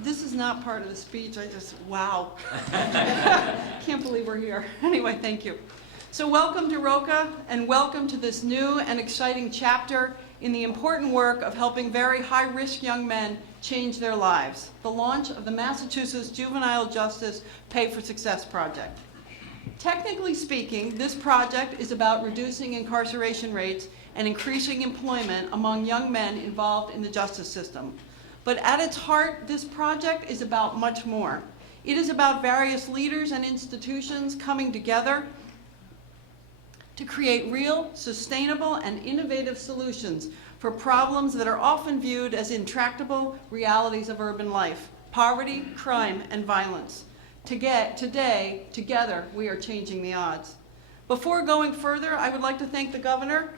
This is not part of the speech. Wow. Can't believe we're here. Anyway, thank you. So welcome to Roca, and welcome to this new and exciting chapter in the important work of helping very high-risk young men change their lives, the launch of the Massachusetts Juvenile Justice Pay for Success project. Technically speaking, this project is about reducing incarceration rates and increasing employment among young men involved in the justice system. But at its heart, this project is about much more. It is about various leaders and institutions coming together to create real, sustainable, and innovative solutions for problems that are often viewed as intractable realities of urban life: poverty, crime, and violence. Today, together, we are changing the odds. Before going further, I would like to thank the Governor,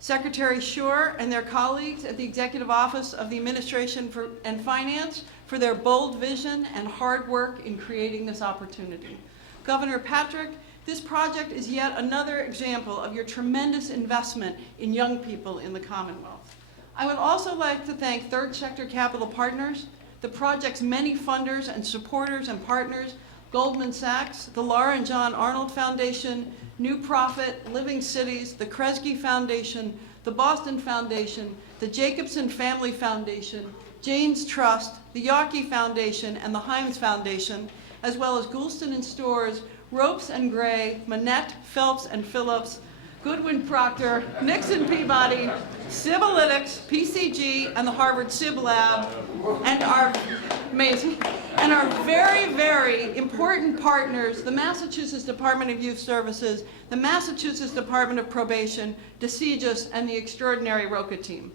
Secretary Shore, and their colleagues at the Executive Office of the Administration and Finance for their bold vision and hard work in creating this opportunity. Governor Patrick, this project is yet another example of your tremendous investment in young people in the Commonwealth. I would also like to thank Third Sector Capital Partners, the project's many funders and supporters and partners: Goldman Sachs, the Laura and John Arnold Foundation, New Profit, Living Cities, the Kresge Foundation, the Boston Foundation, the Jacobson Family Foundation, Jane's Trust, the Yawkey Foundation, and the Himes Foundation, as well as Goulston and Storrs, Ropes and Gray, Manette, Phelps and Phillips, Goodwin Proctor, Nixon Peabody, Civilytics, PCG, and the Harvard Civ Lab, and our very, very important partners, the Massachusetts Department of Youth Services, the Massachusetts Department of Probation, DeCegis, and the extraordinary Roca team.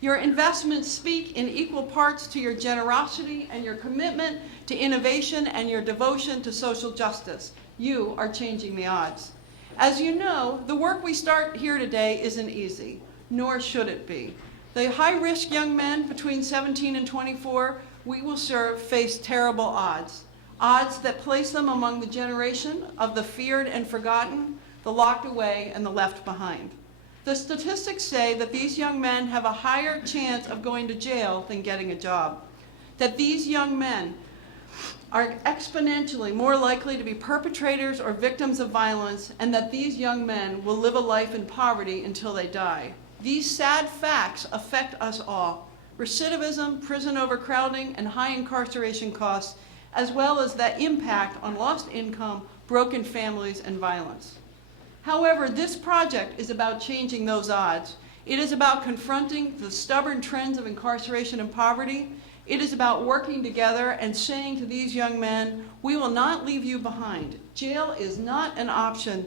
Your investments speak in equal parts to your generosity and your commitment to innovation and your devotion to social justice. You are changing the odds. As you know, the work we start here today isn't easy, nor should it be. The high-risk young men between 17 and 24 we will serve face terrible odds, odds that place them among the generation of the feared and forgotten, the locked away, and the left behind. The statistics say that these young men have a higher chance of going to jail than getting a job, that these young men are exponentially more likely to be perpetrators or victims of violence, and that these young men will live a life in poverty until they die. These sad facts affect us all: recidivism, prison overcrowding, and high incarceration costs, as well as the impact on lost income, broken families, and violence. However, this project is about changing those odds. It is about confronting the stubborn trends of incarceration and poverty. It is about working together and saying to these young men, we will not leave you behind. Jail is not an option,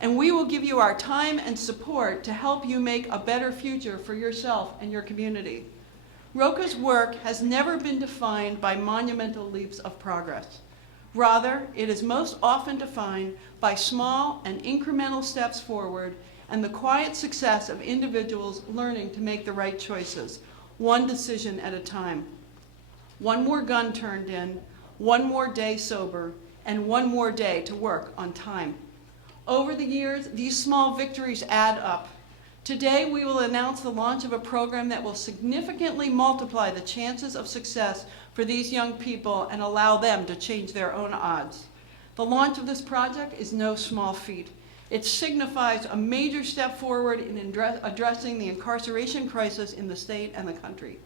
and we will give you our time and support to help you make a better future for yourself and your community. Roca's work has never been defined by monumental leaps of progress. Rather, it is most often defined by small and incremental steps forward and the quiet success of individuals learning to make the right choices, one decision at a time. One more gun turned in, one more day sober, and one more day to work on time. Over the years, these small victories add up. Today, we will announce the launch of a program that will significantly multiply the chances of success for these young people and allow them to change their own odds. The launch of this project is no small feat. It signifies a major step forward in addressing the incarceration crisis in the state and the country.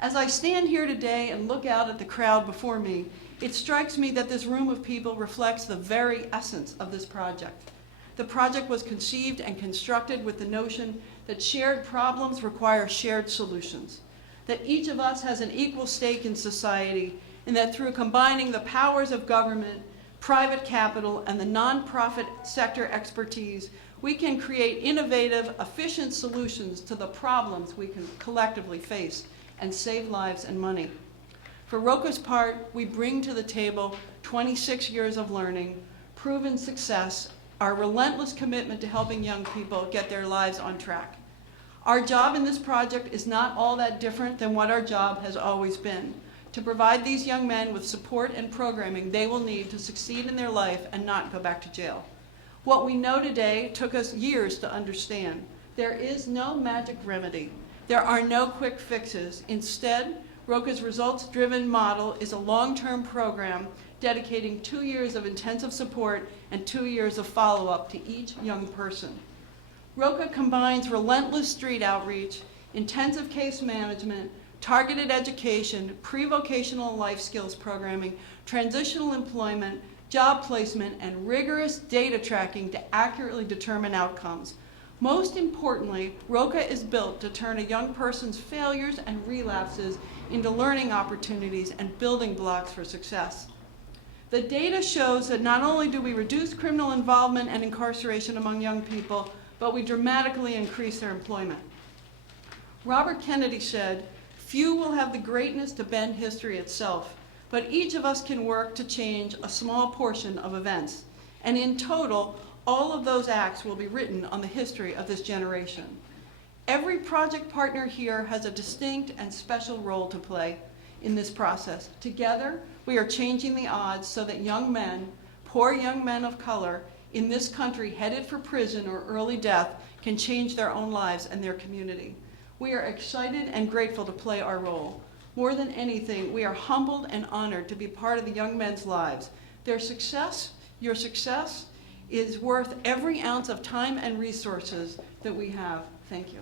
As I stand here today and look out at the crowd before me, it strikes me that this room of people reflects the very essence of this project. The project was conceived and constructed with the notion that shared problems require shared solutions, that each of us has an equal stake in society, and that through combining the powers of government, private capital, and the nonprofit sector expertise, we can create innovative, efficient solutions to the problems we can collectively face and save lives and money. For Roca's part, we bring to the table 26 years of learning, proven success, our relentless commitment to helping young people get their lives on track. Our job in this project is not all that different than what our job has always been: to provide these young men with support and programming they will need to succeed in their life and not go back to jail. What we know today took us years to understand. There is no magic remedy. There are no quick fixes. Instead, Roca's results-driven model is a long-term program dedicating 2 years of intensive support and 2 years of follow-up to each young person. Roca combines relentless street outreach, intensive case management, targeted education, pre-vocational life skills programming, transitional employment, job placement, and rigorous data tracking to accurately determine outcomes. Most importantly, Roca is built to turn a young person's failures and relapses into learning opportunities and building blocks for success. The data shows that not only do we reduce criminal involvement and incarceration among young people, but we dramatically increase their employment. Robert Kennedy said, "Few will have the greatness to bend history itself, but each of us can work to change a small portion of events. And in total, all of those acts will be written on the history of this generation." Every project partner here has a distinct and special role to play in this process. Together, we are changing the odds so that young men, poor young men of color, in this country headed for prison or early death can change their own lives and their community. We are excited and grateful to play our role. More than anything, we are humbled and honored to be part of the young men's lives. Their success, your success, is worth every ounce of time and resources that we have. Thank you.